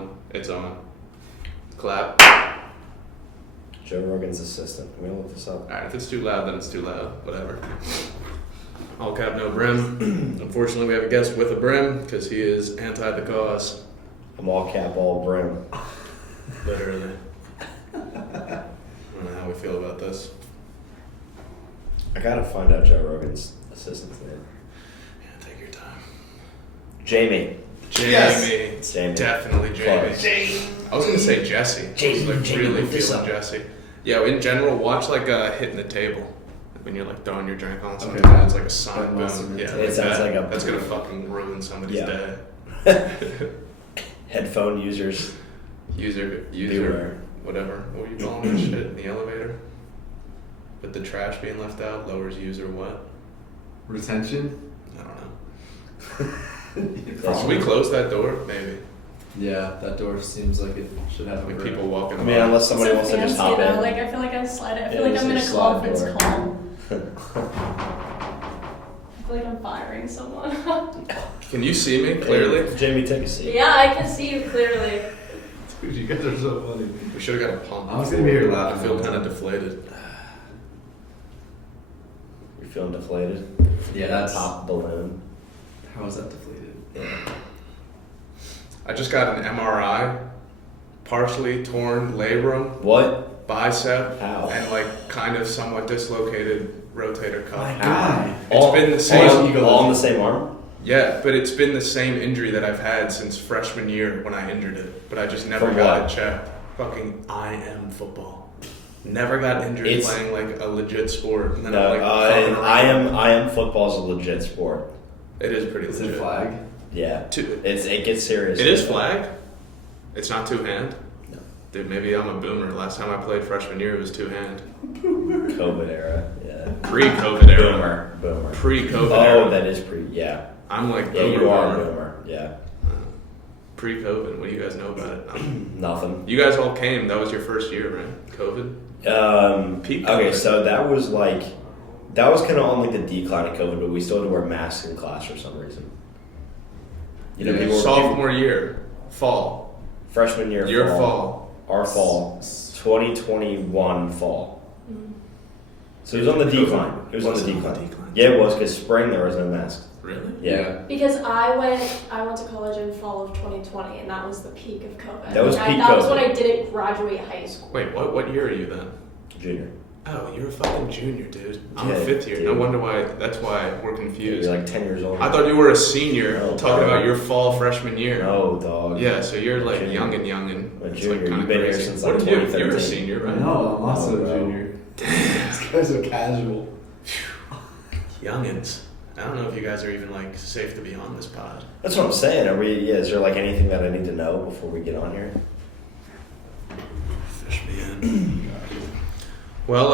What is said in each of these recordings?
on. It's on. Clap. Joe Rogan's assistant. I'm gonna look this up. Alright, if it's too loud, then it's too loud. Whatever. All cap, no brim. Unfortunately, we have a guest with a brim because he is anti the cause. I'm all cap, all brim. Literally. I don't know how we feel about this. I gotta find out Joe Rogan's assistant's name. Yeah, take your time. Jamie. Yes. It's Jamie. Definitely Jamie. I was gonna say Jesse. I was like really feeling Jesse. Yeah, in general, watch like hitting the table when you're like throwing your drink on something. Okay. It's like a sonic boom. Yeah, It sounds like a. That's gonna fucking ruin somebody's day. Headphone users. User, Beware. whatever. What were you calling that shit in the elevator? With the trash being left out, lowers user what? Retention? I don't know. Should we close that door? Maybe. Yeah, that door seems like it should have Like a people walking. I mean, unless somebody wants to just hop in. Like I feel like I slide it. I feel Yeah, like I'm in a just slide conference door. call. I feel like I'm firing someone. Can you see me clearly? Hey, Jamie, take a seat. Yeah, I can see you clearly. Dude, you guys are so funny. We should have got a pump. I was gonna be here I laughing. feel kind of deflated. You're feeling deflated? Yeah, that's. Top balloon. How is that deflated? Yeah. I just got an MRI, partially torn labrum, What? bicep, Ow. and like kind of somewhat dislocated rotator cuff. My God. It's been the same. All on the same arm? Yeah, but it's been the same injury that I've had since freshman year when I injured it. But I just never From got what? it checked. Fucking I am football. Never got injured It's- playing like a legit sport. And then No, I'm like, fucking around. I am football's a legit sport. It is pretty Is legit. it flag? Yeah. Two, It gets serious. it is flag. It's not two hand. No. Dude, maybe I'm a boomer. Last time I played freshman year, it was two hand. COVID era. Yeah. Pre-COVID era. Boomer. Pre-COVID Oh, era. that is pre. Yeah. I'm like Yeah, boomer. you are a boomer. boomer. Yeah. Pre-COVID. What do you guys know about it? Nothing. You guys all came. That was your first year, right? COVID. Peak Okay, COVID. so that was kind of on like the decline of COVID, but we still had to wear masks in class for some reason. You know, Yeah, people were- Sophomore year, fall. freshman year, Your fall. our fall, 2021 fall. So it was on the COVID decline. It was on the wasn't decline. Yeah, it was because spring there was no masks. Really? Yeah. Because I went to college in fall of 2020, and that was the peak of COVID. That was Like, peak That was COVID. when I didn't graduate high school. Wait, what year are you then? Junior. Oh, you're a fucking junior, dude. I'm Yeah, a fifth year. dude. No wonder why. That's why we're confused. You're like 10 years old. I thought you were a senior, No, talking bro. about your fall freshman year. No, dog. Yeah, so you're like Junior. youngin'. A It's junior. like kind You've of been here crazy. since, What like, did you? You're a 2013. senior, I right? know, I'm also Oh, a bro. junior. This guy's so casual. Youngins. I don't know if you guys are even like safe to be on this pod. That's what I'm saying. Are we? Yeah. Is there like anything that I need to know before we get on here? Fish me in. Well,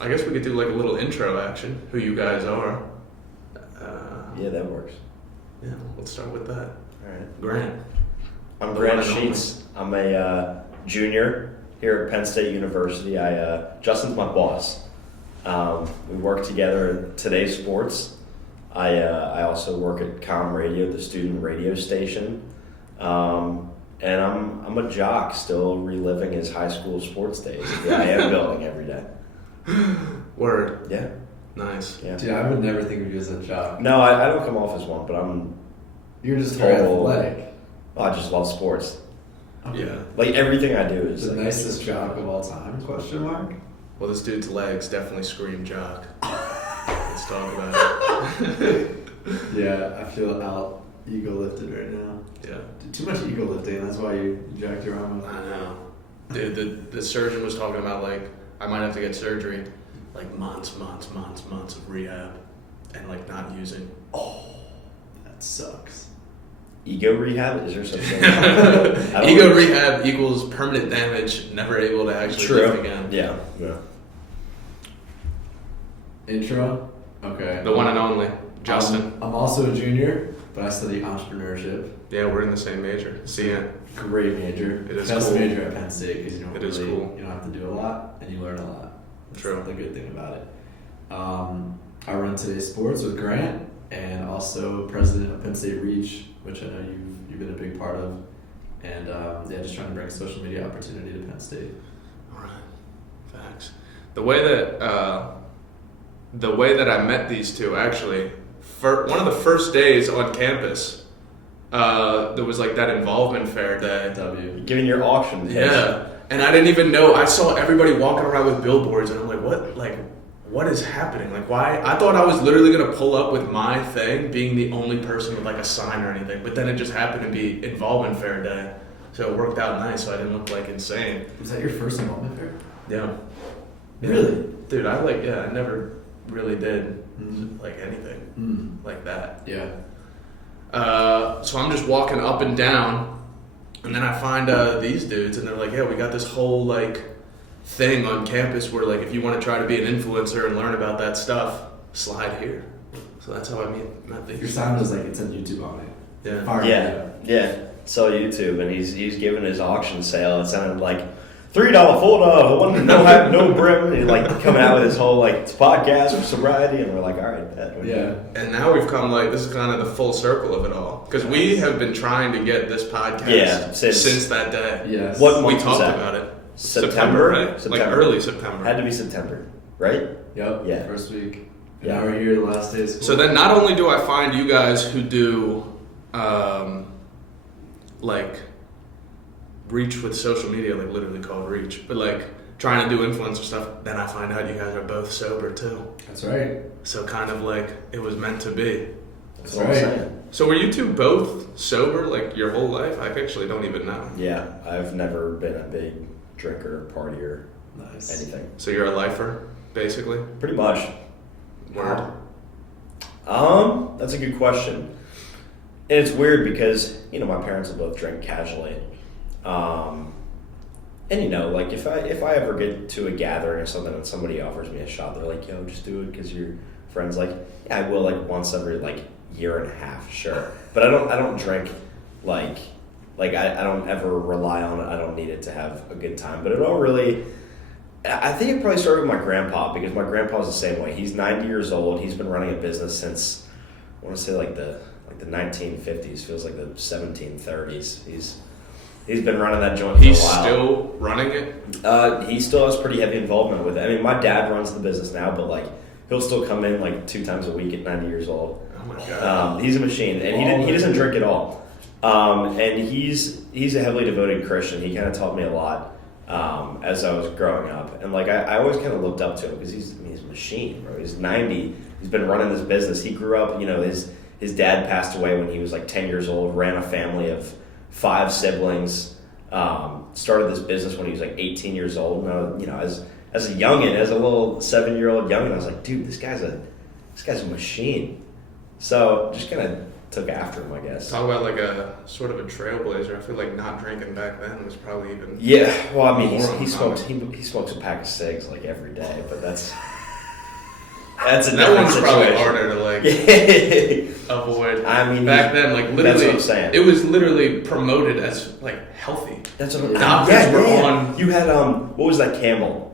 I guess we could do like a little intro action. Who you guys are? Yeah, that works. Yeah, let's start with that. All right. Grant. I'm The Grant one and only. Sheets. I'm a junior here at Penn State University. Justin's my boss. We work together at Today's Sports. I also work at Com Radio, the student radio station. And I'm a jock, still reliving his high school sports days. Yeah, I am building every day. Word. Yeah, Nice. yeah. Dude, I would never think of you as a jock. No, I don't come off as one, but I'm. You're just very Total- athletic. I just love sports. Yeah. Like everything I do is The like, nicest jock of all time? Question mark. Well, this dude's legs definitely scream jock. Let's talk about it. Yeah, I feel out ego lifted right now. Yeah. Dude, too much ego lifting. That's why you jacked your arm I up. know. Dude, the surgeon was talking about like I might have to get surgery, like months of rehab, and like not using. That sucks. ego rehab. Is there such thing? I don't Ego know. rehab equals permanent damage, never able to actually True. lift again. Yeah. Yeah. Intro. Okay. The one and only Justin. I'm also a junior, but I study entrepreneurship. Yeah, we're in the same major. See ya. Great major. It is Best cool. major at Penn State because you don't It is really, cool. you don't have to do a lot and you learn a lot. That's True. the good thing about it. I run Today's Sports with Grant and also president of Penn State Reach, which I know you've been a big part of, and just trying to bring social media opportunity to Penn State. All right, facts. The way that I met these two, actually, for one of the first days on campus, there was like that involvement fair day. Giving your auction. Yeah, and I didn't even know. I saw everybody walking around with billboards, and I'm like, what is happening? Like, why? I thought I was literally gonna pull up with my thing, being the only person with like a sign or anything. But then it just happened to be involvement fair day, so it worked out nice. So I didn't look like insane. Was that your first involvement fair? Yeah. Really? Dude, I never really did like anything like that. Yeah. So I'm just walking up and down, and then I find these dudes, and they're like, "Yeah, we got this whole like thing on campus where like if you want to try to be an influencer and learn about that stuff, slide here." So that's how I met these. Your sign was like, it said YouTube on it. Yeah. Fire Yeah. So YouTube, and he's giving his auction sale. It sounded like $3, $4, one no hat, no brim. And he like coming out with his whole like it's podcast or sobriety, and we're like, all right, bet. Yeah. And now we've come like this is kind of the full circle of it all because we have been trying to get this podcast since that day. Yes. What We month was talked that? about it. September, right? September. Like early September. Had to be September, right? Yep. Yeah. First week. And Yeah. now we're here the last day of school. So then not only do I find you guys who do like reach with social media, like literally called reach, but like trying to do influencer stuff, then I find out you guys are both sober too. That's right. So kind of like it was meant to be. That's That's what I'm right. saying. So were you two both sober like your whole life? I actually don't even know. Yeah, I've never been a big drinker, partier, Nice. anything. So you're a lifer, basically? Pretty much. Word. That's a good question. And it's weird because, my parents will both drink casually. And like if I ever get to a gathering or something and somebody offers me a shot, they're like, yo, just do it because your friend's like, yeah, I will like once every like year and a half, sure. But I don't drink like I don't ever rely on it. I don't need it to have a good time. But it all really, I think it probably started with my grandpa because my grandpa's the same way. He's 90 years old. He's been running a business since, I want to say like the 1950s, feels like the 1730s. He's been running that joint for a while. He's still running it? He still has pretty heavy involvement with it. I mean, my dad runs the business now, but like he'll still come in like 2 times a week at 90 years old. Oh my God. He's a machine, and he doesn't drink at all. And he's a heavily devoted Christian. He kind of taught me a lot as I was growing up, and like I always kind of looked up to him because he's a machine, bro. He's 90. He's been running this business. He grew up, his dad passed away when he was like 10 years old. Ran a family of 5 siblings. Started this business when he was like 18 years old. And as a youngin, as a little 7-year-old youngin, I was like, dude, this guy's a machine. So just kind of took after him, I guess. Talk about like a sort of a trailblazer. I feel like not drinking back then was probably even. Yeah, well, I mean, more he uncommon. smokes a pack of cigs like every day, but that's a That different one's probably situation. harder to like avoid. I mean, back then, like literally, that's what I'm saying. it was literally promoted as like healthy. That's what Doctors were on- You had what was that camel?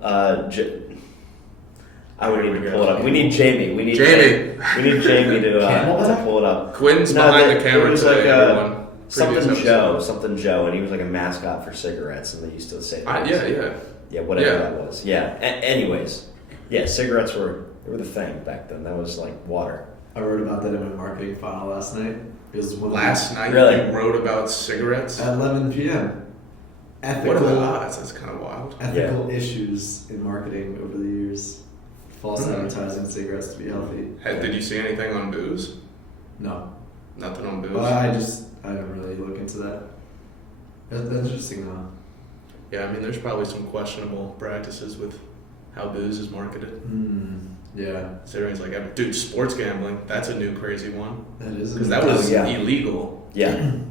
I would need to pull it up. We need Jamie. We need Jamie. We need Jamie to Camelback? pull it up. Quinn's No, behind it the camera was today. like, everyone. Something Previous Something Joe, and he was like a mascot for cigarettes, and they used to say, Yeah. whatever Yeah. that was. Yeah. Anyways, yeah, cigarettes were the thing back then. That was like water. I wrote about that in my marketing file last night. It was one of Last night Really? you wrote about cigarettes. at 11 p.m. What are the odds? That's kind of wild. Ethical issues in marketing over the years. False Mhm. advertising cigarettes to be healthy. Did you see anything on booze? No. Nothing on booze. But I don't really look into that. That's interesting though. Yeah, I mean, there's probably some questionable practices with how booze is marketed. Yeah, So everyone's like, dude, sports gambling, that's a new crazy one. that is. Because that was yeah. illegal. Yeah. And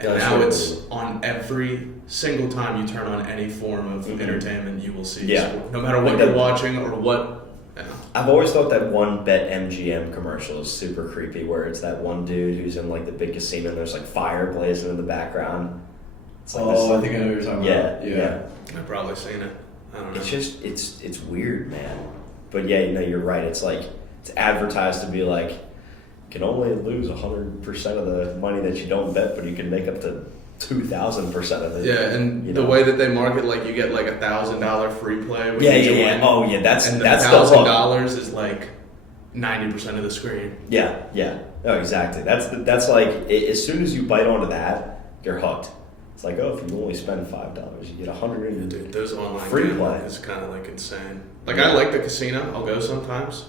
Yeah, now sure. it's on every single time you turn on any form of entertainment, you will see Yeah. sport. No matter what Like you're that- watching or what. Yeah. I've always thought that one Bet MGM commercial is super creepy, where it's that one dude who's in like the big casino and there's like fire blazing in the background. It's like I think I know what you're talking yeah, about. yeah. I've probably seen it. I don't know. It's just it's weird, man. But yeah, you're right. It's like it's advertised to be like can only lose 100% of the money that you don't bet, but you can make up to 2,000% of it. Yeah, and you the know? way that they market, like you get like $1,000 free play. When Yeah, you yeah, join, yeah. Oh, yeah. That's and the that's the hook. $1,000 is like 90% of the screen. Yeah, yeah. Oh, exactly. That's like as soon as you bite onto that, you're hooked. It's like, oh, if you only spend $5, you get 100. Yeah, dude, those online Free gambling play. is kind of like insane. Like Yeah. I like the casino. I'll go sometimes.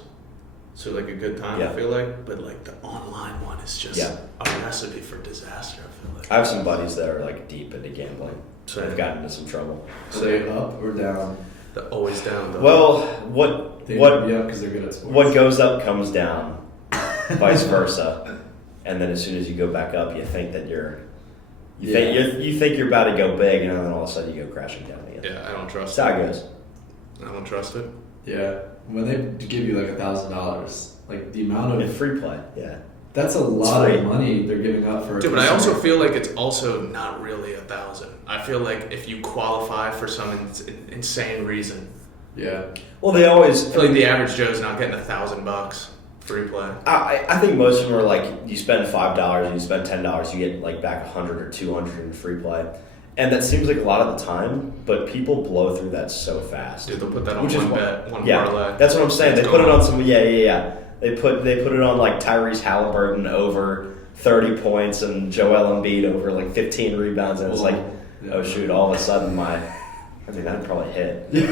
So like a good time, Yeah. I feel like. But like the online one is just Yeah. a recipe for disaster. I feel like. I have some buddies that are like deep into gambling, so Same. I've gotten into some trouble. So they up or down? They're always down though. Well, what They what because they're good at sports. what goes up comes down, vice versa, and then as soon as you go back up, you think that you think you're about to go big, and then all of a sudden you go crashing down again. Yeah, I don't trust That's it. how it goes. I don't trust it. Yeah, when they give you like $1,000, like the amount And of free play, yeah. that's a lot free. of money they're giving up for. a Dude, but I also consumer. feel like it's also not really 1,000. I feel like if you qualify for some insane reason, Yeah, Well, they always. I feel like the average Joe's not getting $1,000 free play. I think most of them are like you spend $5 and you spend $10, you get like back 100 or 200 in free play, and that seems like a lot of the time. But people blow through that so fast. Dude, they'll put that on Which is one why- bet, one Yeah, parlay. that's what I'm saying. They It's put it gone. on some. Yeah. They put it on like Tyrese Halliburton over 30 points and Joel Embiid over like 15 rebounds, and it's like, Yeah. oh shoot! All of a sudden, that'd probably hit. Yeah.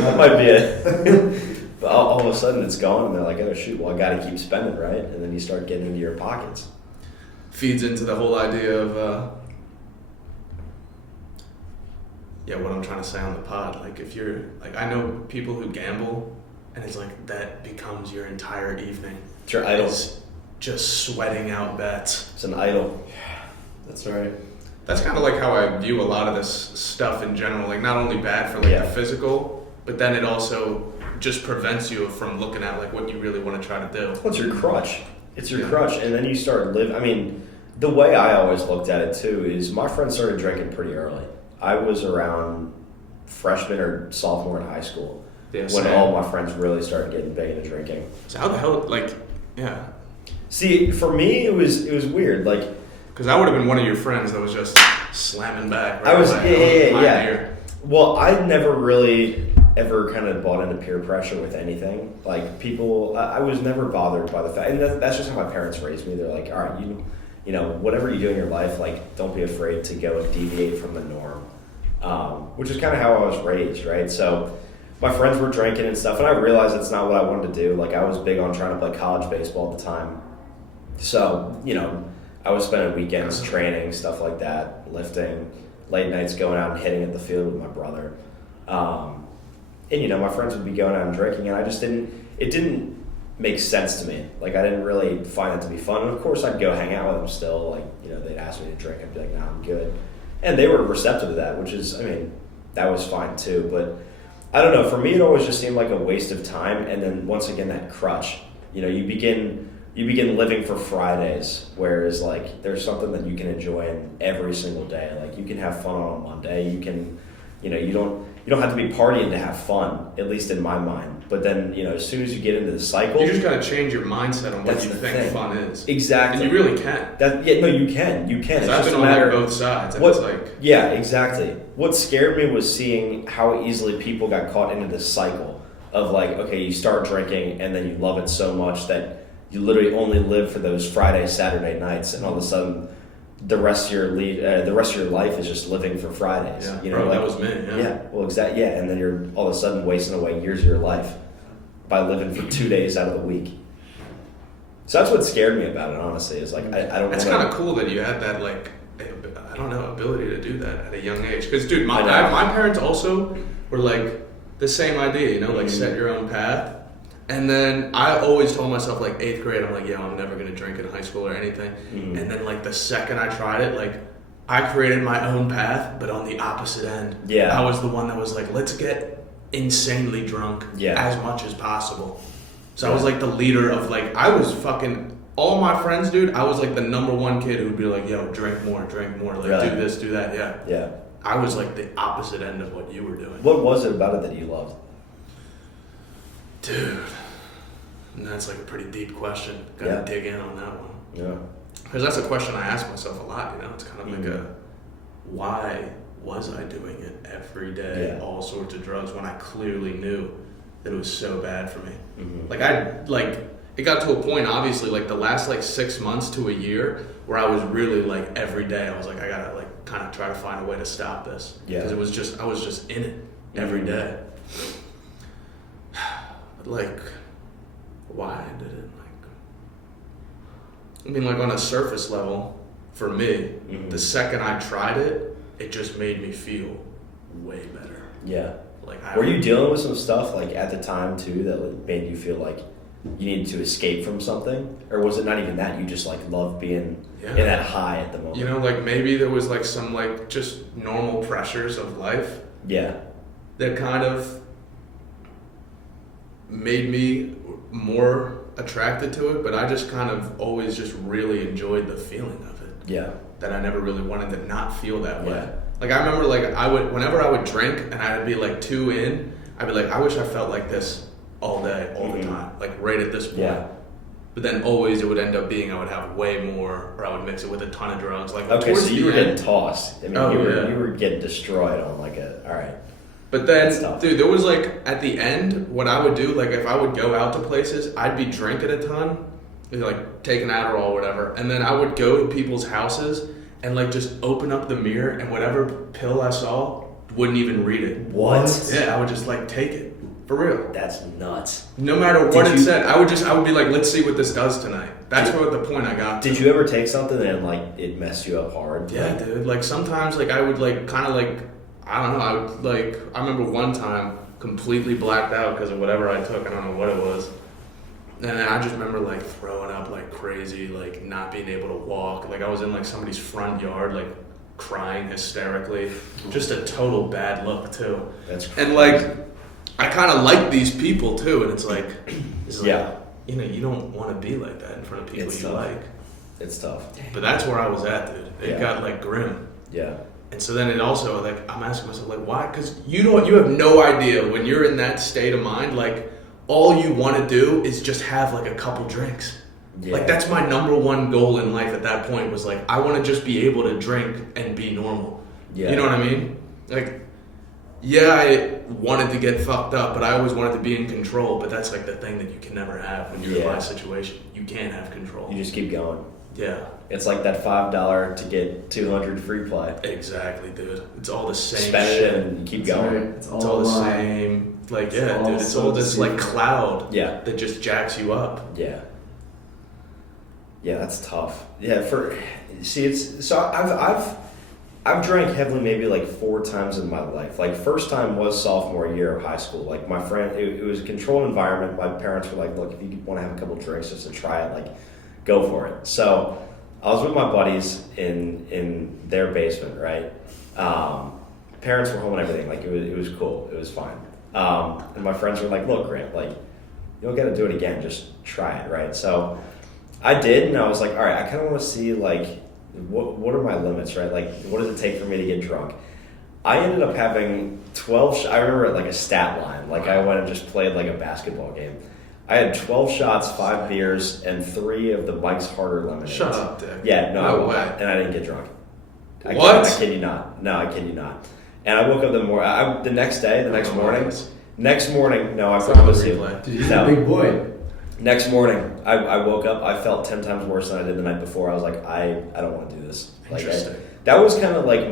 That might be it. But all of a sudden, it's gone, and they're like, oh shoot! Well, I got to keep spending, right? And then you start getting into your pockets. Feeds into the whole idea of what I'm trying to say on the pod. Like if you're like, I know people who gamble and it's like that becomes your entire evening. It's your idol. It's just sweating out bets. It's an idol. that's right. That's kind of like how I view a lot of this stuff in general. Like not only bad for like Yeah. the physical, but then it also just prevents you from looking at like what you really want to try to do. Well, it's your crutch. It's your Yeah. crutch, and then you start living. I mean, the way I always looked at it too is my friends started drinking pretty early. I was around freshman or sophomore in high school Yeah, when same. all my friends really started getting big into drinking. So how the hell, like, yeah. See, for me, it was weird. Like, Because I would have been one of your friends that was just slamming back. I was- away. yeah. Pioneer. well, I never really ever kind of bought into peer pressure with anything. Like people, I was never bothered by the fact, and that's just how my parents raised me. They're like, all right, you know, whatever you do in your life, like, don't be afraid to go and deviate from the norm. Which is kind of how I was raised, right? So my friends were drinking and stuff, and I realized that's not what I wanted to do. Like, I was big on trying to play college baseball at the time. So, you know, I was spending weekends training, stuff like that, lifting, late nights going out and hitting at the field with my brother. And, you know, my friends would be going out and drinking, and it didn't make sense to me. Like, I didn't really find it to be fun. And, of course, I'd go hang out with them still. Like, you know, they'd ask me to drink. I'd be like, nah, I'm good. And they were receptive to that, which is, I mean, that was fine too. But I don't know. For me, it always just seemed like a waste of time. And then once again, that crutch. You know, you begin living for Fridays, whereas like there's something that you can enjoy in every single day. Like you can have fun on a Monday. You can, you know, you don't have to be partying to have fun. At least in my mind. But then, you know, as soon as you get into the cycle, You just got to change your mindset on what That's you the think thing. fun is. exactly. And you really can. You can. It's 'Cause I've just been a on matter like both sides. And What- it's like, Yeah, exactly. What scared me was seeing how easily people got caught into this cycle of like, okay, you start drinking and then you love it so much that you literally only live for those Friday, Saturday nights, and all of a sudden, the rest of your life is just living for Fridays. yeah, You know, bro, like, that was me. yeah. Well, exactly. Yeah, and then you're all of a sudden wasting away years of your life by living for 2 days out of the week. So that's what scared me about it. Honestly, is like I don't. It's wanna- kind of cool that you had that like I don't know ability to do that at a young age. Because dude, my I know. my parents also were like the same idea. You know, like Mhm. set your own path. And then I always told myself like 8th grade, I'm like, yeah, I'm never gonna drink in high school or anything. Mhm. And then like the second I tried it, like I created my own path, but on the opposite end. Yeah. I was the one that was like, let's get insanely drunk Yeah. as much as possible. So I was like the leader of like, I was fucking, all my friends, dude, I was like the number one kid who would be like, yo, drink more, like Really? do this, do that, yeah. Yeah. I was like the opposite end of what you were doing. What was it about it that you loved? Dude, And that's like a pretty deep question. Got to Yeah. dig in on that one. Yeah. Because that's a question I ask myself a lot, you know? It's kind of like Mhm. why was I doing it every day, Yeah. all sorts of drugs, when I clearly knew that it was so bad for me? Mhm. It got to a point, obviously, like the last like 6 months to a year, where I was really like every day, I was like, I gotta like kind of try to find a way to stop this. Yeah. Because I was just in it every day. But like, why did it like, on a surface level, for me, Mhm. the second I tried it, it just made me feel way better. Yeah. Like, Were you dealing with some stuff like at the time too that like, made you feel like you needed to escape from something, or was it not even that? You just like loved being Yeah. in that high at the moment. You know, like maybe there was like some like just normal pressures of life Yeah. that kind of made me more attracted to it, but I just kind of always just really enjoyed the feeling of it. Yeah. That I never really wanted to not feel that way. Yeah. Like I remember like whenever I would drink and I'd be like 2 in, I'd be like, I wish I felt like this all day, all Mhm. the time, like right at this point. Yeah. But then always it would end up being I would have way more, or I would mix it with a ton of drugs. Like Okay, towards so you the were getting end, tossed. I mean, Oh, you yeah. were getting destroyed on like a. All right. But then, That's tough. dude, there was like at the end, what I would do, like if I would go out to places, I'd be drinking a ton, like taking Adderall or whatever, and then I would go to people's houses and like just open up the mirror and whatever pill I saw, wouldn't even read it. What? Yeah, I would just like take it for real. That's nuts. No matter what Did it you- said, I would be like, let's see what this does tonight. That's what the point I got. Did to. you ever take something and like it messed you up hard? Yeah, Like, dude. Like sometimes, like I would like kind of like I don't know. I would like I remember one time completely blacked out because of whatever I took. I don't know what it was, and then I just remember like throwing up like crazy, like not being able to walk. Like I was in like somebody's front yard, like crying hysterically. Just a total bad look too. That's crazy. And like I kind of like these people too, and it's like Yeah. you know, you don't want to be like that in front of people It's you tough. like. It's tough. But that's where I was at, dude. It Yeah. got like grim. Yeah. And so then it also, like, I'm asking myself, like, why? Because you have no idea when you're in that state of mind, like, all you want to do is just have, like, a couple drinks. Yeah. Like, that's my number one goal in life at that point was, like, I want to just be able to drink and be normal. Yeah. You know what I mean? Like, yeah, I wanted to get fucked up, but I always wanted to be in control. But that's, like, the thing that you can never have when you're in Yeah. my situation. You can't have control. You just keep going. Yeah. It's like that $5 to get 200 free play. Exactly, dude. It's all the same Spend shit. it and you keep That's going. right. It's It's all the lie. same. Like, It's yeah, all dude. It's so all this like deceiving. cloud Yeah. that just jacks you up. Yeah. Yeah, that's tough. Yeah, I've drank heavily maybe like 4 times in my life. Like first time was sophomore year of high school. Like my friend, it was a controlled environment. My parents were like, look, if you want to have a couple drinks just to try it, like go for it. So I was with my buddies in their basement, right? Parents were home and everything. Like it was cool. It was fine. And my friends were like, look, Grant, like you don't got to do it again. Just try it, right? So I did, and I was like, all right, I kind of want to see like what are my limits, right? Like what does it take for me to get drunk? I ended up having 12. I remember it like a stat line. Like I went and just played like a basketball game. I had 12 shots, 5 beers, and 3 of the Mike's Harder lemonades. Shut up, Dick. Yeah, no, No way. and I didn't get drunk. What? I kid you not. No, I kid you not. And I woke up the next morning. Next morning, no, I It's not the promise you. replay. Dude, he's No. a big boy. Next morning, I woke up. I felt 10 times worse than I did the night before. I was like, I don't want to do this. Like, Interesting. that was kind of like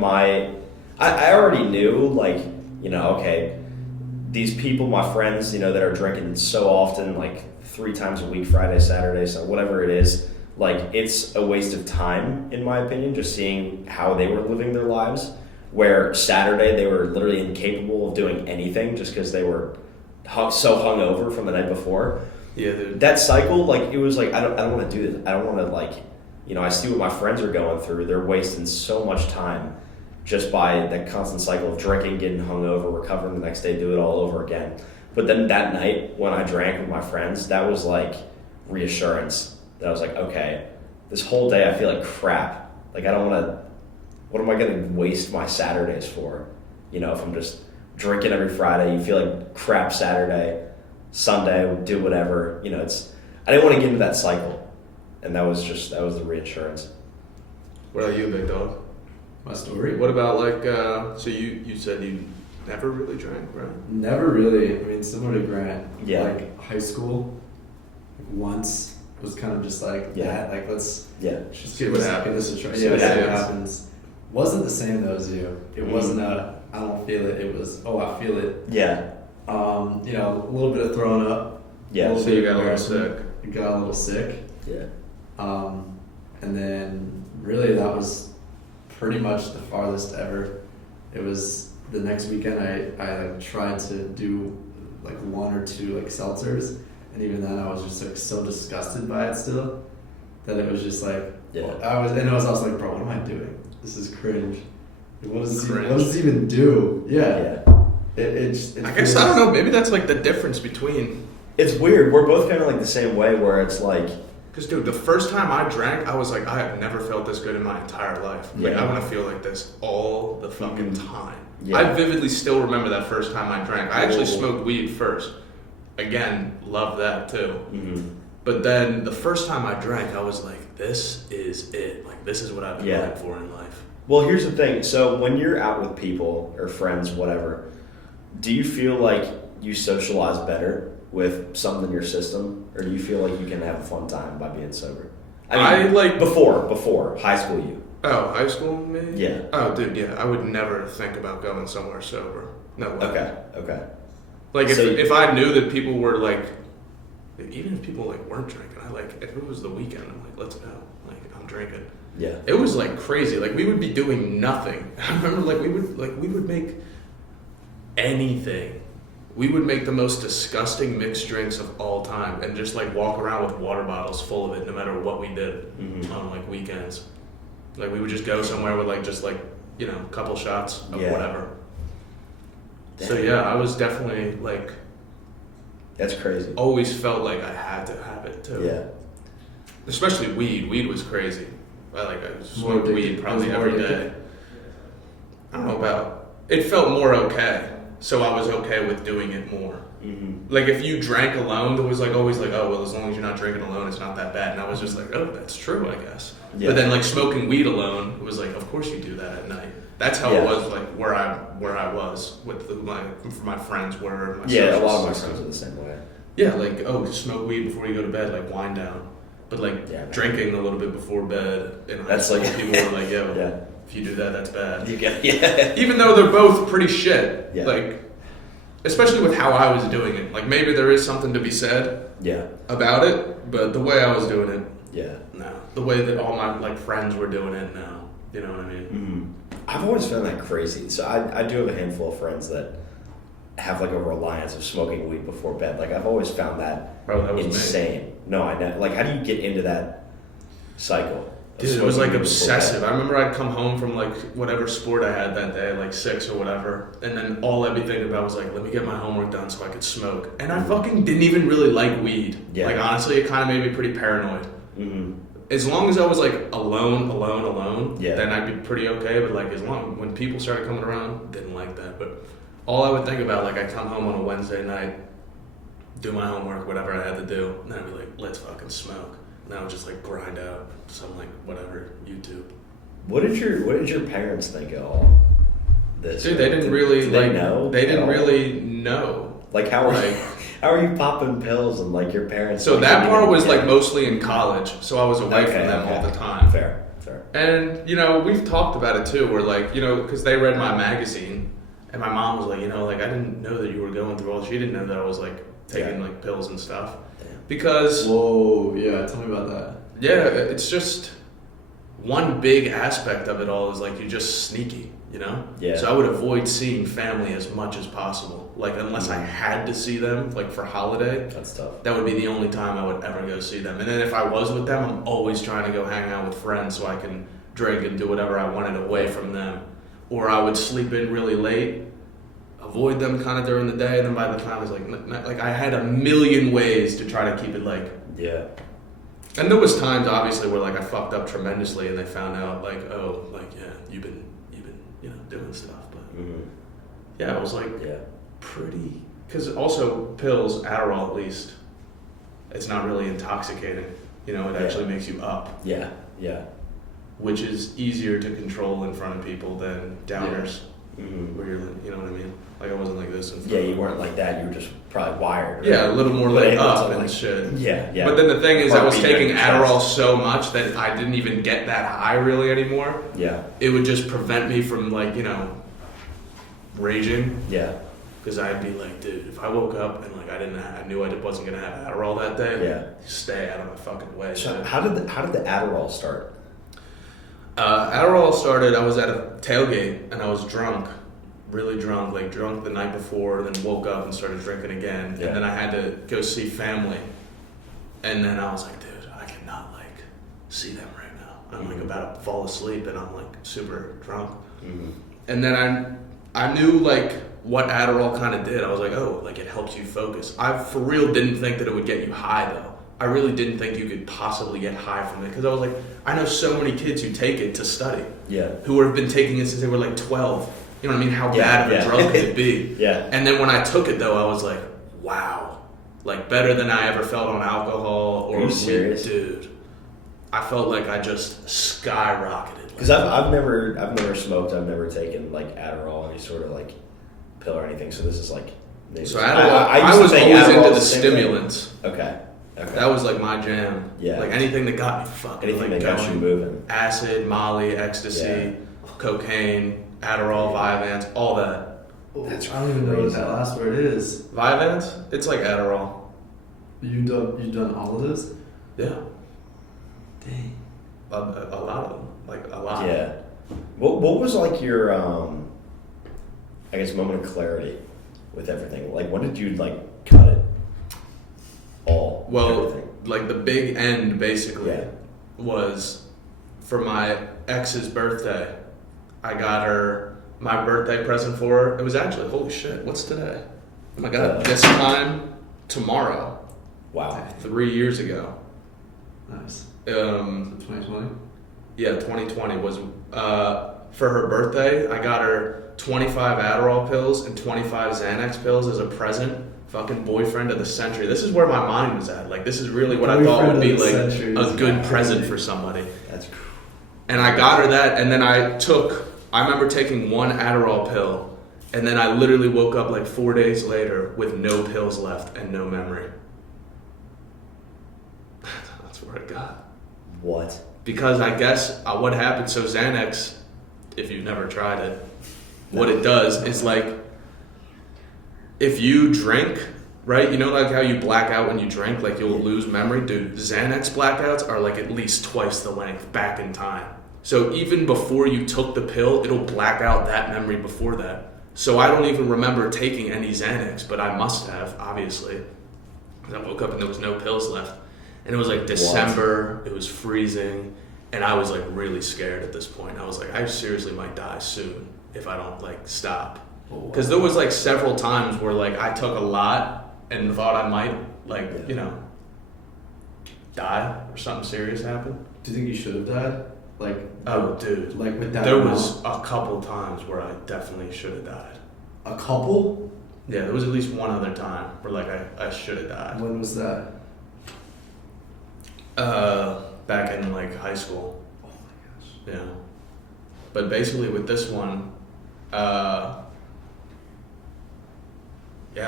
I already knew, like, you know, okay, these people, my friends, you know, that are drinking so often, like 3 times a week, Friday, Saturday, so whatever it is, like, it's a waste of time, in my opinion, just seeing how they were living their lives. Where Saturday, they were literally incapable of doing anything just because they were so hungover from the night before. Yeah, dude. That cycle, like, it was like, I don't want to do this. I don't want to, like, you know, I see what my friends are going through. They're wasting so much time just by that constant cycle of drinking, getting hungover, recovering the next day, do it all over again. But then that night when I drank with my friends, that was like reassurance. That I was like, okay, this whole day I feel like crap. Like, I don't want to, what am I going to waste my Saturdays for? You know, if I'm just drinking every Friday, you feel like crap Saturday, Sunday, do whatever. You know, it's I didn't want to get into that cycle, and that was the reassurance. What about you, big dog? My story? What about like? So you said you never really drank, right? Never really. I mean, similar to Grant. Yeah. Like high school, once was kind of just like that. Like let's Just see what happens. Give this a try. See Yeah, what see what happens. happens. Wasn't the same though as you. It wasn't a I don't feel it. It was I feel it. Yeah. You know, a little bit of throwing up. Yeah. So you got a little sick. Got a little sick. Yeah. And then really that was pretty much the farthest ever. It was the next weekend I like tried to do like one or two like seltzers, and even then I was just like so disgusted by it still that it was just like I was also like, bro, what am I doing? This is cringe. What does this even do? Yeah. I guess I don't know. Maybe that's like the difference between. It's weird. We're both kind of like the same way, where it's like. Because, dude, the first time I drank, I was like, I have never felt this good in my entire life. Like, I want to feel like this all the fucking time. Yeah. I vividly still remember that first time I drank. I actually smoked weed first. Again, love that too. Mm-hmm. But then the first time I drank, I was like, this is it. Like, this is what I've been looking for in life. Well, here's the thing. So when you're out with people or friends, whatever, do you feel like you socialize better with something in your system, or do you feel like you can have a fun time by being sober? I mean, like before high school you. Oh, high school me? Yeah. Oh, dude, yeah. I would never think about going somewhere sober. No way. Okay. Like, if I knew that people were like, even if people like weren't drinking, if it was the weekend, I'm like, let's go. Like, I'm drinking. Yeah. It was like crazy. Like, we would be doing nothing. I remember we would make anything. We would make the most disgusting mixed drinks of all time and just like walk around with water bottles full of it no matter what we did on like weekends. Like, we would just go somewhere with like just like, you know, a couple shots of whatever. Damn. So yeah, I was definitely like, that's crazy. Always felt like I had to have it too. Yeah. Especially weed. Weed was crazy. I smoked weed probably every day. I don't know about. It felt more okay, so I was okay with doing it more. Mm-hmm. Like, if you drank alone, there was like always like, oh well, as long as you're not drinking alone, it's not that bad. And I was just like, oh, that's true, I guess. Yeah. But then like smoking weed alone, it was like, of course you do that at night. That's how it was like where I was with my friends were. My a lot of my friends are the same way. Yeah, like, oh, smoke weed before you go to bed, like wind down. But like drinking a little bit before bed, and that's like people were like, yo, if you do that, that's bad. You get Even though they're both pretty shit. Yeah. Like, especially with how I was doing it. Like, maybe there is something to be said about it, but the way I was doing it, no. The way that all my like friends were doing it, no. You know what I mean? Mm-hmm. I've always found that crazy. So I do have a handful of friends that have like a reliance of smoking weed before bed. Like, I've always found that insane. Me. No, I know. Like, how do you get into that cycle? Dude, it was like obsessive. I remember I'd come home from like whatever sport I had that day, like 6 or whatever, and then all I'd be thinking about was like, let me get my homework done so I could smoke. And I fucking didn't even really like weed. Yeah. Like, honestly, it kind of made me pretty paranoid. Mm-hmm. As long as I was like alone, then I'd be pretty okay. But like, when people started coming around, didn't like that. But all I would think about, like, I'd come home on a Wednesday night, do my homework, whatever I had to do, and then I'd be like, let's fucking smoke. And I would just like grind out some like whatever YouTube. What did your parents think of all this? Dude, they didn't really did like. They know. They didn't really know. Like, how are you popping pills and like your parents? So that part was like mostly in college, so I was away from them all the time. Fair. And you know, we've talked about it too. Where like, you know, because they read my magazine, and my mom was like, you know, like, I didn't know that you were going through all. She didn't know that I was like taking like pills and stuff. Because tell me about that. Yeah, it's just one big aspect of it all is like, you're just sneaky, you know? Yeah. So I would avoid seeing family as much as possible. Like, unless I had to see them, like for holiday. That's tough. That would be the only time I would ever go see them. And then if I was with them, I'm always trying to go hang out with friends so I can drink and do whatever I wanted away from them. Or I would sleep in really late, avoid them kind of during the day, and then by the time it was like I had a million ways to try to keep it like. Yeah. And there was times obviously where like I fucked up tremendously, and they found out like, oh, like, yeah, you've been you know, doing stuff, but yeah, it was like pretty, because also pills, Adderall at least, it's not really intoxicating. You know, it actually makes you up, Yeah, yeah. which is easier to control in front of people than downers, Mm-hmm. where you're, you know what I mean? Like I wasn't like this in front Yeah, of you them. weren't like that. You were just probably wired. Right? Yeah, a little more But lit able to, up and like- shit. Yeah, yeah. But then the thing is, I was Heartbeat taking in your chest. Adderall so much that I didn't even get that high really anymore. Yeah, It would just prevent me from like, you know, raging. yeah, Because I'd be like, dude, if I woke up and like I knew I wasn't gonna have Adderall that day. yeah. Stay out of my fucking way. So shit. how did the Adderall start? Adderall started. I was at a tailgate and I was drunk, really drunk, like drunk the night before. Then woke up and started drinking again. Yeah. And then I had to go see family. And then I was like, dude, I cannot like see them right now. I'm like about to fall asleep and I'm like super drunk. Mm-hmm. And then I knew like what Adderall kind of did. I was like, oh, like it helps you focus. I for real didn't think that it would get you high though. I really didn't think you could possibly get high from it because I was like, I know so many kids who take it to study, Yeah, who have been taking it since they were like 12. You know what I mean? How Yeah, bad of a yeah. drug could it be? yeah. And then when I took it though, I was like, wow, like better than I ever felt on alcohol or Are you weed, serious? dude. I felt like I just skyrocketed. Because I've never smoked. I've never taken like Adderall, any sort of like pill or anything. So this is like. So Adderall, I used to was think always Adderall into the was same thing. stimulants. Okay. Okay. That was like my jam. Yeah. Like anything that got me fucking Anything like that got you going. moving. Acid, Molly, ecstasy, Yeah. cocaine, Adderall, Vyvanse, all that. That's I don't even know what crazy. that last word is. Vyvanse? It's like Adderall. You done all of this? Yeah. Dang. A lot of them. Like a lot. Yeah. What was like your I guess moment of clarity with everything? Like when did you like cut it all? Well, everything? like the big end basically Yeah. was for my ex's birthday. I got her my birthday present for her. It was actually, holy shit, what's today? Oh my god, this time tomorrow, Wow. 3 years ago. Nice. 2020. 2020? Yeah, 2020 was for her birthday. I got her 25 Adderall pills and 25 Xanax pills as a present. Fucking boyfriend of the century. This is where my mind was at. Like, this is really what I thought would be like Boyfriend of the century a is good crazy. present for somebody. That's And I got her that, and then I remember taking one Adderall pill, and then I literally woke up like 4 days later with no pills left and no memory. That's where it got. what? Because I guess what happened, so Xanax, if you've never tried it, what it does is like, if you drink, right, you know like how you black out when you drink, like you'll lose memory? Dude, Xanax blackouts are like at least twice the length back in time. So even before you took the pill, it'll black out that memory before that. So I don't even remember taking any Xanax, but I must have, obviously. 'Cause I woke up and there was no pills left. And it was like December, it was freezing, and I was like really scared at this point. I was like, I seriously might die soon if I don't like stop. Because there was like several times where like I took a lot and thought I might like, you know, die or something serious happen. Do you think you should have died? Like, Oh, dude. like with that There amount? was a couple times where I definitely should have died. A couple? Yeah, there was at least one other time where like I should have died. When was that? Back in like high school. Oh my gosh. Yeah. But basically with this one, yeah,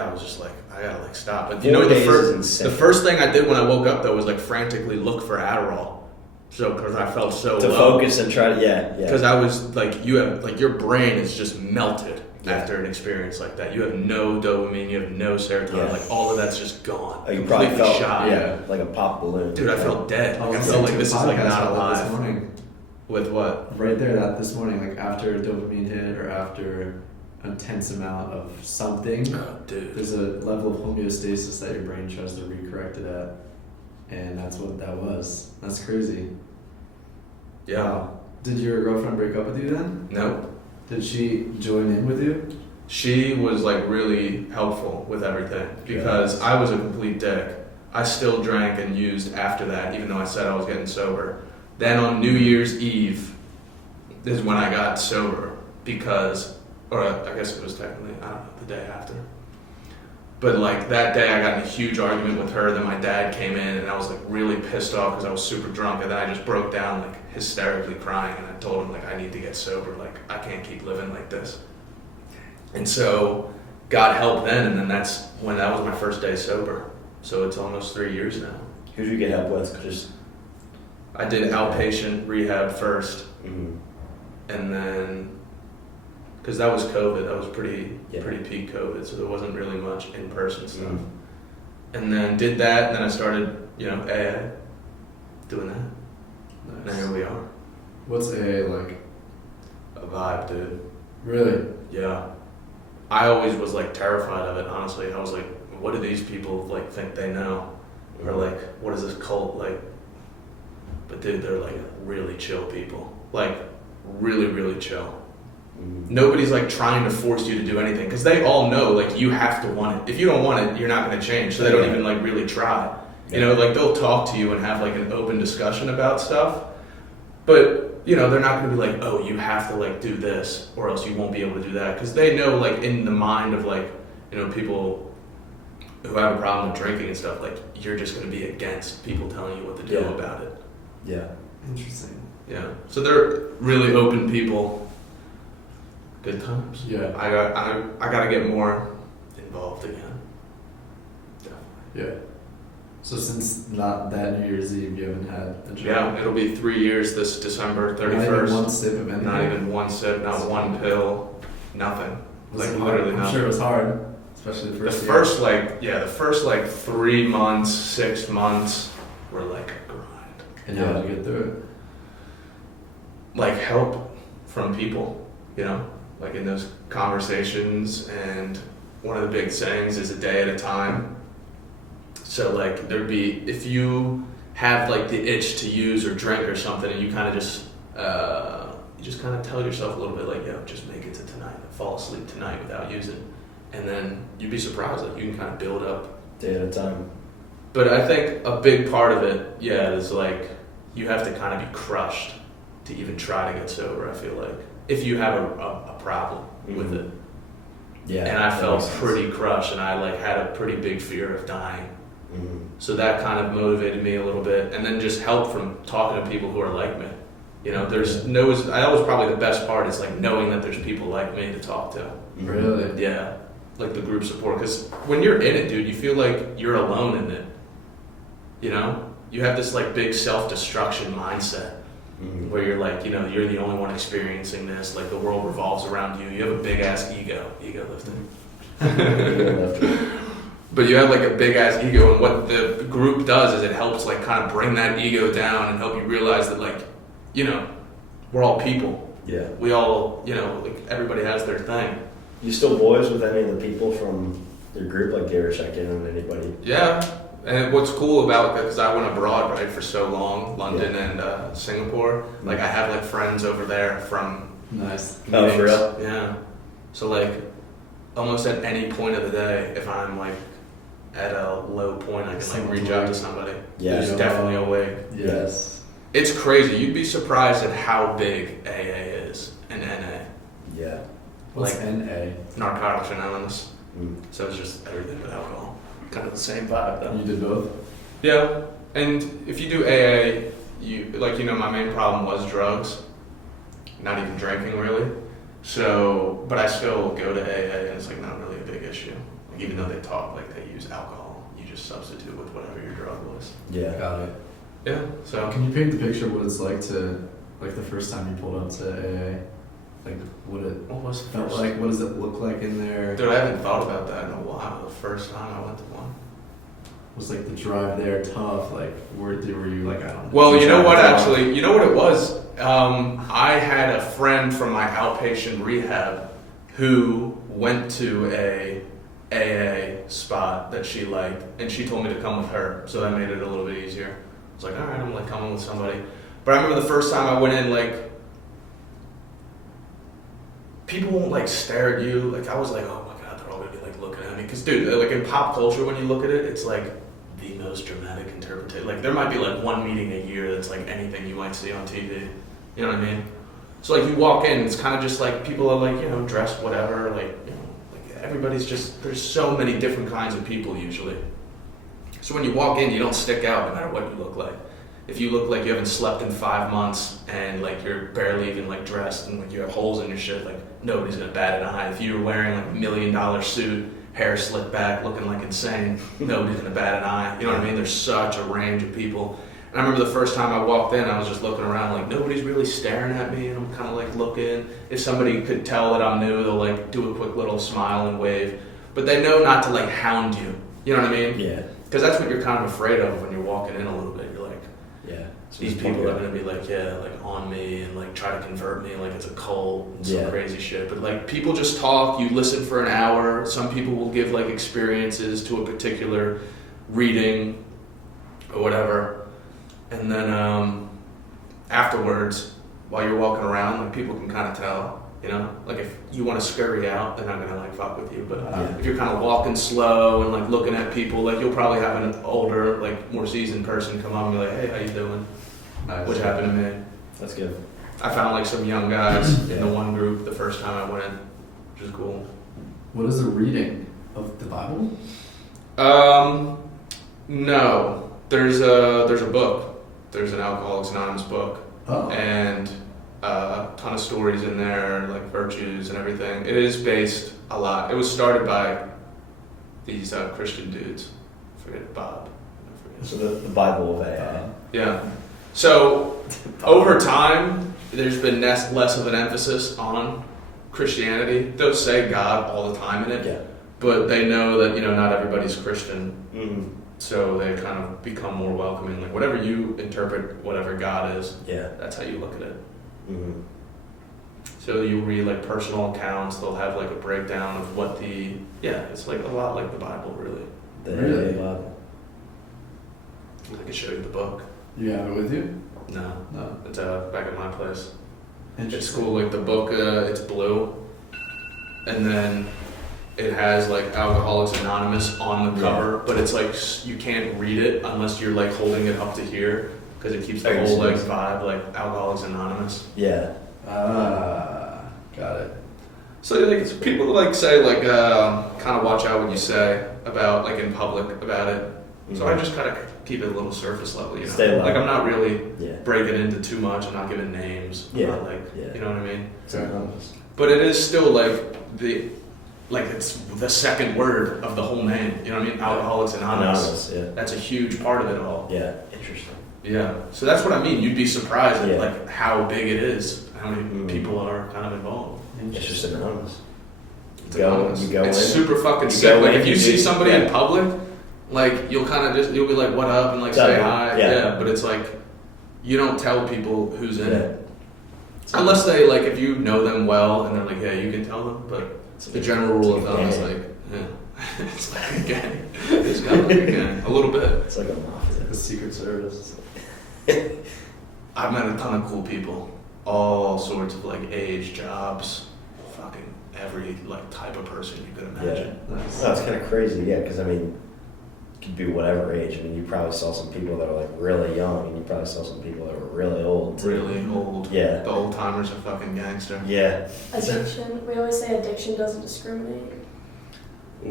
I was just like, I gotta like stop. But you 4 know, the days is first insane. the first thing I did when I woke up though was like frantically look for Adderall. So because I felt so To low. focus and try to, yeah. Because I was like, you have like your brain is just melted Yeah. after an experience like that. You have no dopamine, you have no serotonin, Yeah. like all of that's just gone. Oh, you probably Completely felt, shot. yeah, like a pop balloon. Dude, I felt dead. I Like, I was felt listening like to this a is like podcast not about that this alive. morning. With what? Right there, that this morning, like after a dopamine hit or after an intense amount of something, Oh, dude. there's a level of homeostasis that your brain tries to recorrect it at, and that's what that was. That's crazy. Yeah. Wow. Did your girlfriend break up with you then? No. Did she join in with you? She was like really helpful with everything because I was a complete dick. I still drank and used after that, even though I said I was getting sober. Then on New Year's Eve is when I got sober because, or I guess it was technically, I don't know, the day after. But like that day, I got in a huge argument with her. Then my dad came in, and I was like really pissed off because I was super drunk. And then I just broke down like hysterically crying, and I told him like I need to get sober. Like I can't keep living like this. And so got help then, and then that's when that was my first day sober. So it's almost 3 years now. Who did you get help with? Just I did outpatient rehab first, mm-hmm. and then because that was COVID, that was pretty Yeah. peak COVID, so there wasn't really much in-person stuff. Mm-hmm. And then did that, and then I started, AA, doing that. And Nice. here we are. What's AA like? A vibe, dude. Really? Yeah. I always was like terrified of it, honestly. I was like, what do these people like think they know? Or like, what is this cult like? But dude, they're like really chill people. Like, really, really chill. Mm-hmm. Nobody's like trying to force you to do anything because they all know like you have to want it. If you don't want it, you're not going to change. So they don't even like really try. You know, like they'll talk to you and have like an open discussion about stuff. But they're not going to be like, oh, you have to like do this or else you won't be able to do that. Because they know like in the mind of like, people who have a problem with drinking and stuff, like you're just going to be against people telling you what to do Yeah. about it. Yeah. Interesting. Yeah. So they're really open people. Good times. Yeah. I got to get more involved again. Definitely. Yeah. So since not that New Year's Eve, you haven't had a drink? Yeah, it'll be 3 years this December 31st. Not even one sip of anything? Not even one sip, not one pill, nothing. Was Like it hard? literally I'm nothing. sure it was hard, especially the The first year. first 3 months, 6 months were like a grind. And how did you get through it? Like help from people, like in those conversations. And one of the big sayings is a day at a time. So like there'd be, if you have like the itch to use or drink or something, and you kind of just kind of tell yourself a little bit like, yo, just make it to tonight, fall asleep tonight without using. And then you'd be surprised, like you can kind of build up. Day at a time. But I think a big part of it, is like you have to kind of be crushed to even try to get sober, I feel like. If you have a problem with it. Yeah. And I that felt makes sense. pretty crushed, and I like had a pretty big fear of dying. Mm-hmm. So that kind of motivated me a little bit, and then just help from talking to people who are like me. That was probably the best part, is like knowing that there's people like me to talk to. Mm-hmm. Really? Yeah, like the group support, because when you're in it, dude, you feel like you're alone in it. You have this like big self-destruction mindset. Mm-hmm. Where you're like, you're the only one experiencing this, like the world revolves around you. You have a big ass ego lifting. But you have like a big ass ego, and what the group does is it helps like kind of bring that ego down and help you realize that like, we're all people. Yeah. We all, like everybody has their thing. You still boys with any of the people from your group? Like, do you ever check in on anybody? Yeah. And what's cool about it, because I went abroad, right, for so long, London and Singapore, like I have like friends over there from, Nice. Oh, for real? yeah. So like almost at any point of the day, if I'm like at a low point, I can like Someone's reach out to awake. somebody Yeah. who's definitely awake. Yes. It's crazy. You'd be surprised at how big AA is and NA. Yeah. What's Like- NA? Narcotics Anonymous. Mm. So it's just everything with alcohol. Kind of the same vibe though. You did both? Yeah. And if you do AA, my main problem was drugs. Not even drinking really. So, but I still go to AA, and it's like not really a big issue. Like, even though they talk like they use alcohol, you just substitute with whatever your drug was. Yeah. Got it. Yeah. So Can you paint the picture of what it's like to, like the first time you pulled up to AA? Like what it what was the felt first? like? What does it look like in there? Dude, I haven't thought about that in a while. The first time I went to one. Was like the drive there tough? Like were you like, I don't know? Well, you know what? Drive Actually, you know what it was. I had a friend from my outpatient rehab who went to a AA spot that she liked, and she told me to come with her, so that made it a little bit easier. I was like, all right, I'm like coming with somebody. But I remember the first time I went in, like, people won't like stare at you. Like I was like, oh my god, they're all gonna be like looking at me. Cause dude, like in pop culture, when you look at it, it's like the most dramatic interpretation. Like there might be like one meeting a year that's like anything you might see on TV. You know what I mean? So like you walk in, it's kind of just like people are like, dressed whatever, like, like everybody's just, there's so many different kinds of people usually. So when you walk in, you don't stick out no matter what you look like. If you look like you haven't slept in 5 months and like you're barely even like dressed and like you have holes in your shit, like nobody's gonna bat an eye. If you're wearing like $1 million suit, hair slicked back, looking like insane, nobody's gonna bat an eye. You know what I mean? There's such a range of people. And I remember the first time I walked in, I was just looking around like nobody's really staring at me, and I'm kind of like looking. If somebody could tell that I'm new, they'll like do a quick little smile and wave. But they know not to like hound you. You know what I mean? Yeah. Because that's what you're kind of afraid of when you're walking in a little bit. You're like, Yeah. So these just people walk are around. gonna be like, yeah, like on me and like try to convert me like it's a cult and some Yeah. crazy shit. But like people just talk, you listen for an hour. Some people will give like experiences to a particular reading or whatever. And then afterwards, while you're walking around, like people can kind of tell, you know, like if you want to scurry out, they're not gonna like fuck with you. But Yeah. if you're kind of walking slow and like looking at people, like you'll probably have an older, like more seasoned person come up and be like, hey, how you doing? Nice. Which happened to me. That's good. I found like some young guys in Yeah. the one group the first time I went in, which is cool. What is the reading of the Bible? No, there's a book. There's an Alcoholics Anonymous book, Oh. and a ton of stories in there, like virtues and everything. It is based a lot. It was started by these Christian dudes. I forget Bob. I forget. So the Bible of AA. Yeah. So over time, there's been less of an emphasis on Christianity. They'll say God all the time in it, Yeah. but they know that, you know, not everybody's Christian. Mm-hmm. So they kind of become more welcoming. Like whatever you interpret, whatever God is, Yeah. that's how you look at it. Mm-hmm. So you read like personal accounts. They'll have like a breakdown of what it's like a lot like the Bible, really. The Really? AA Bible. I can show you the book. You have it with you? No, No. it's back at my place. It's Interesting. cool. Like the book, it's blue, and then it has like Alcoholics Anonymous on the Yeah. cover, but it's like you can't read it unless you're like holding it up to here because it keeps the I whole see. like vibe like Alcoholics Anonymous. Yeah. Got it. So like it's, people like say like kind of watch out what you say about like in public about it. So I just kind of keep it a little surface level, you know. Stay low. Like I'm not really Yeah. breaking into too much. I'm not giving names. I'm Yeah. not like Yeah. you know what I mean. It's anonymous. But it is still like it's the second word of the whole name. You know what I mean? Alcoholics Anonymous. Anonymous. Yeah. That's a huge part of it all. Yeah. Interesting. Yeah. So that's what I mean. You'd be surprised Yeah. at like how big it is, how many Mm. people are kind of involved. It's just anonymous. It's Go- anonymous. you go it's in, super fucking you sick. go Like in, if you you see do- somebody yeah. in public, like you'll kind of you'll be like, "What up?" and like Tell say them. hi. Yeah. But it's like you don't tell people who's in Yeah. it unless they like if you know them well and they're like, "Yeah, you can tell them." But the general rule of thumb is gang. like, yeah, it's like a gang. It's kind of like a gang, a little bit. It's like a mafia. The Secret Service. I've met a ton of cool people, all sorts of like age, jobs, fucking every like type of person you could imagine. Nice. No, it's kind of crazy, yeah, because I mean, it could be whatever age. I mean, you probably saw some people that are like really young, and you probably saw some people that were really old. too. Really old. Yeah. The old timers are fucking gangster. Yeah. Addiction. We always say addiction doesn't discriminate.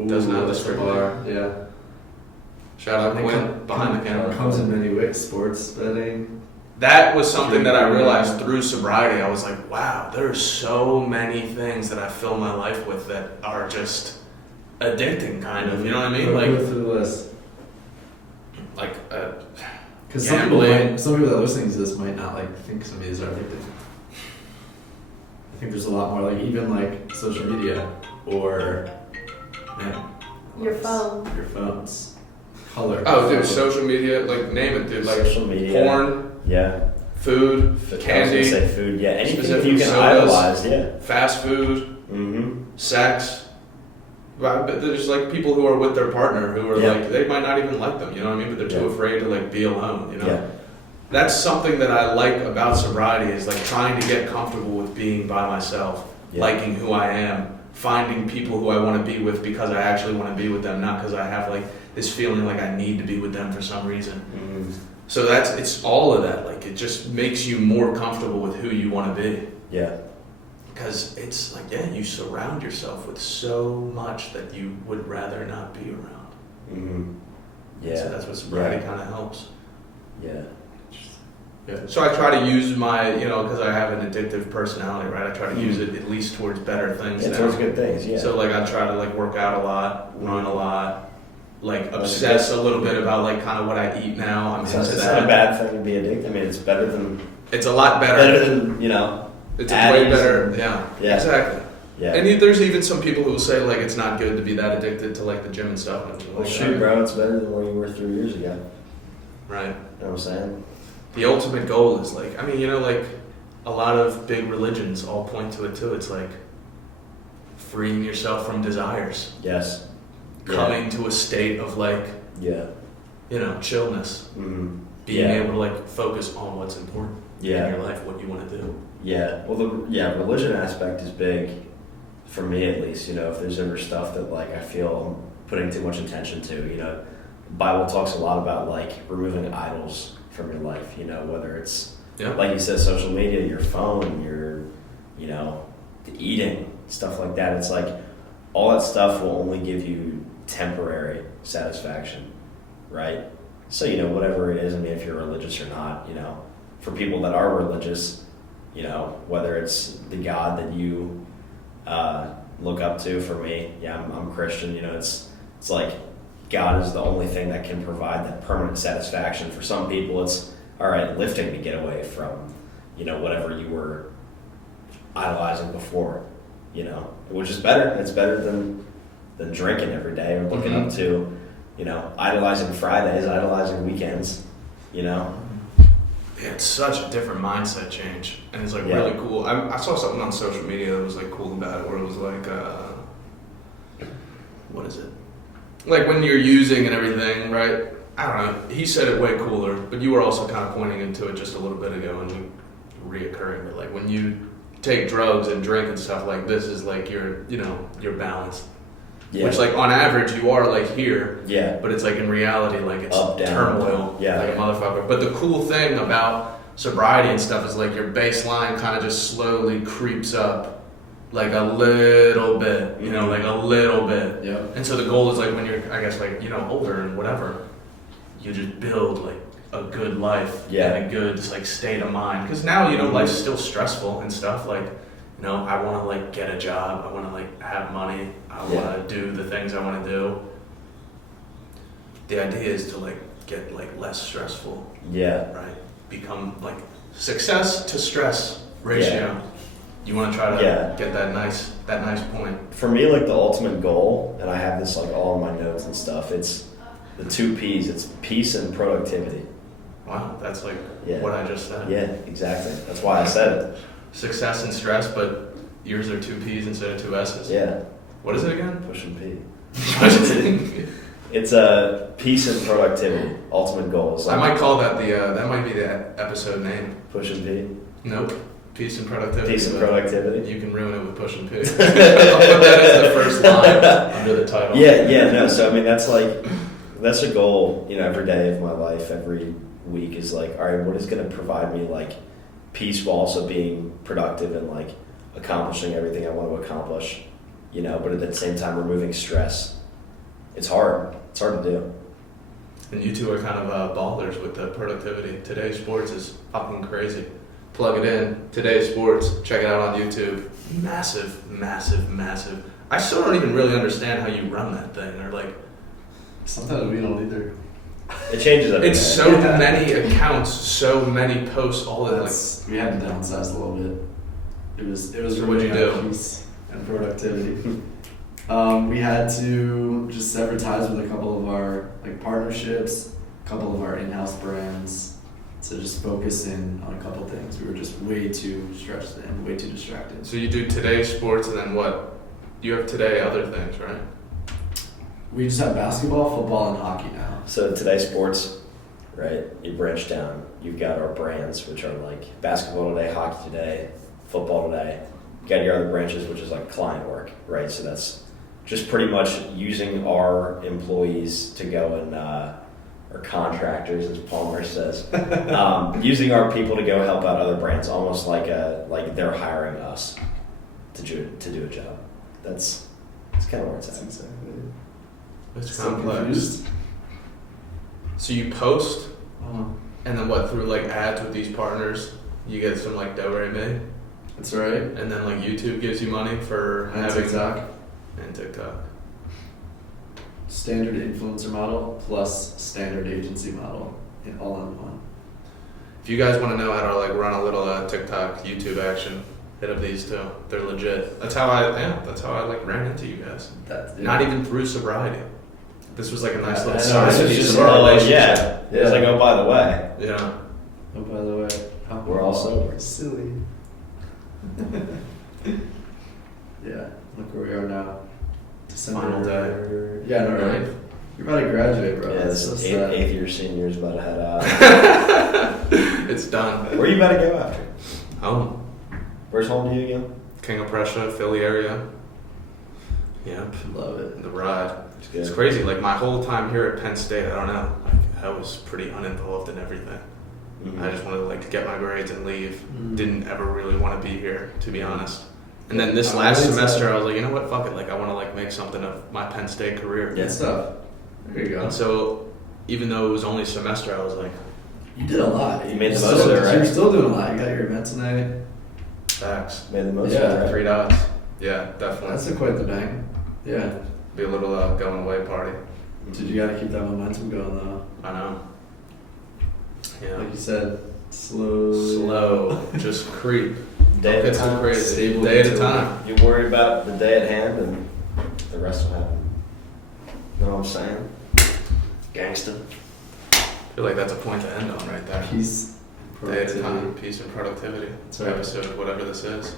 Does not that's the discriminate. bar. Yeah. Shout out I think Quinn behind the camera. Comes in many ways. Sports betting. That was something that I realized through sobriety. I was like, wow, there are so many things that I fill my life with that are just addicting, kind of. You know what I mean? Go Like, through the list. like Because Gambling. some people that are listening to this might not like think some of these are addictive. I think there's a lot more like even like social media or Your phone. your phones, color. oh, dude, social media, like name it, dude. Like social media. porn, Yeah. food, I was candy, gonna say food. Yeah. Anything specific you can sodas. idolize. Yeah. fast food, Mm-hmm. sex. But there's like people who are with their partner who are Yeah. like they might not even like them, you know what I mean? But they're too Yeah. afraid to like be alone, you know? Yeah. That's something that I like about sobriety is like trying to get comfortable with being by myself, Yeah. liking who I am, finding people who I want to be with because I actually want to be with them, not because I have like this feeling like I need to be with them for some reason. Mm-hmm. So it's all of that. Like it just makes you more comfortable with who you want to be. Yeah. because it's like, yeah, you surround yourself with so much that you would rather not be around. Mm-hmm. Yeah. So that's what sobriety kind of helps. Yeah. Yeah. So I try to use my, because I have an addictive personality, right? I try to use it at least towards better things. Yeah, now. towards good things, yeah. So like I try to like work out a lot, run a lot, like obsess a little bit about like kind of what I eat now. I'm into It's that. not a bad thing to be addicted. I mean, it's better than. It's a lot better. Better than It's a way better. Yeah. Exactly. Yeah. And there's even some people who will say like it's not good to be that addicted to like the gym and stuff. And Well, shoot, bro, it's better than where you were 3 years ago. Right. You know what I'm saying? The ultimate goal is like, like a lot of big religions all point to it too. It's like freeing yourself from desires. Yes. Coming to a state of like, chillness. Mm-hmm. Being able to like focus on what's important in your life, what you want to do. Yeah. Well, religion aspect is big for me at least. If there's ever stuff that like I feel I'm putting too much attention to, the Bible talks a lot about like removing idols from your life, whether it's like you said, social media, your phone, your the eating, stuff like that. It's like all that stuff will only give you temporary satisfaction, right? So whatever it is, I mean, if you're religious or not, for people that are religious, whether it's the God that you look up to. For me, I'm Christian. It's like God is the only thing that can provide that permanent satisfaction. For some people, it's all right lifting to get away from, whatever you were idolizing before, which is better. It's better than drinking every day or looking up to, idolizing Fridays, idolizing weekends, Yeah, it's such a different mindset change, and it's like really cool. I saw something on social media that was like cool about it, where it was like, what is it? Like when you're using and everything, right? I don't know. He said it way cooler, but you were also kind of pointing into it just a little bit ago, and reoccurring. But like when you take drugs and drink and stuff, like this is like you're balanced. Yeah. Which like on average you are like here. Yeah. But it's like in reality like it's up, down, turmoil. Yeah. Like a motherfucker. But the cool thing about sobriety and stuff is like your baseline kind of just slowly creeps up. Like a little bit, like a little bit. Yeah. And so the goal is like when you're, I guess, like, older and whatever, you just build like a good life and a good just like state of mind. Because now, life's still stressful and stuff. Like, I want to like get a job. I want to like have money. I want to do the things I want to do. The idea is to like get like less stressful. Yeah. Right? Become like success to stress ratio. Yeah. You want to try to get that nice point. For me, like the ultimate goal, and I have this like all in my notes and stuff, it's the 2 P's. It's peace and productivity. Wow, that's like what I just said. Yeah, exactly. That's why I said it. Success and stress, but yours are 2 P's instead of 2 S's. Yeah. What is it again? Push and P. It's peace and productivity. Ultimate goal. Like, I might call that that might be the episode name. Push and P. Nope. Peace and productivity. Peace and productivity. You can ruin it with push and P. I'll put that as the first line under the title. No. So I mean, that's a goal. Every day of my life, every week is like, all right, what is going to provide me like peace while also being productive and like accomplishing everything I want to accomplish. But at the same time, removing stress. It's hard. It's hard to do. And you two are kind of ballers with the productivity. Today's Sports is fucking crazy. Plug it in. Today's Sports. Check it out on YouTube. Massive, massive, massive. I still don't even really understand how you run that thing. Or like, sometimes we don't either. It changes every it's day. so many accounts, so many posts, all of that. We had to downsize a little bit. It was So what'd you do? Peace and productivity. We had to just sever ties with a couple of our like partnerships, a couple of our in-house brands, to just focus in on a couple things. We were just way too stressed and way too distracted. So you do Today's Sports and then what? You have Today other things, right? We just have basketball, football, and hockey now. So Today's Sports, right? You branch down. You've got our brands, which are like basketball today, hockey today, football today. You got your other branches, which is like client work, right? So that's just pretty much using our employees to go and, or contractors, as Palmer says, using our people to go help out other brands, almost like they're hiring us, to do a job. That's kind of where it's That's at. exactly. It's So complex. confused. So you post, Uh-huh. and then what, through like ads with these partners, you get some like do-re-mi, That's right. and then like YouTube gives you money for And having TikTok. and TikTok. Standard influencer model plus standard agency model in all in one. If you guys want to know how to like run a little TikTok, YouTube action, hit up these two. They're legit. That's how I like ran into you guys. That's Not even through sobriety. This was like a nice I little know, side this was piece just of our like, relationship. yeah. It's like, oh, by the way, Yeah. Oh, by the way, we're all sober. silly. Yeah, look where we are now. December. Final day. Yeah, no, right? You're about to graduate, bro. Yeah, That's this so sad. eighth year senior's about to head out. It's done. Where are you about to go after? Home. Where's home to you again? King of Prussia, Philly area. Yep. Love it. The ride. It's good. It's crazy. Like my whole time here at Penn State, I don't know. Like I was pretty uninvolved in everything. Mhm. I just wanted to like get my grades and leave. Mm. Didn't ever really want to be here, to be honest. And then this I'm last really semester, excited. I was like, you know what, fuck it. Like I want to like make something of my Penn State career. Good stuff. There you go. And so, even though it was only a semester, I was like, You did a lot. You made the You're most still- of it, right? You're still doing a lot. You got your event tonight. facts. Made the most Yeah. of it, right? 3 dots. Yeah, definitely. That's quite the bang. Yeah. Be a little going away party. Dude, you gotta keep that momentum going though. I know. Yeah. Like you said, slowly. Slow. Just creep. Day at a It's too time. crazy. Stable Day at a utility. time. You worry about the day at hand, and the rest will happen. You know what I'm saying? Gangsta. I feel like that's a point to end on right there. Peace. Day at a time. productivity. Peace and productivity. That's right. Episode, whatever this is.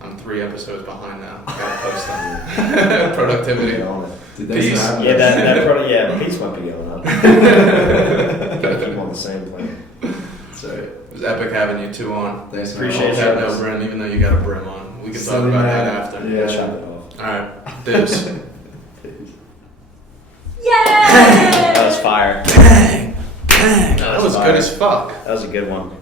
I'm 3 episodes behind now. Gotta post them. Productivity. Get on it. Dude, thanks for Peace. having Yeah, us. that probably, yeah, peace might be going up. Gotta keep on the same plane. That's right. It was epic having you two on. Thanks. Appreciate I'll it. have no brim, even though you got a brim on. We can talk Sunday about night. that after. Yeah. Chop it off. Alright, dibs. Yay! That was fire. That was good as fuck. That was a good one.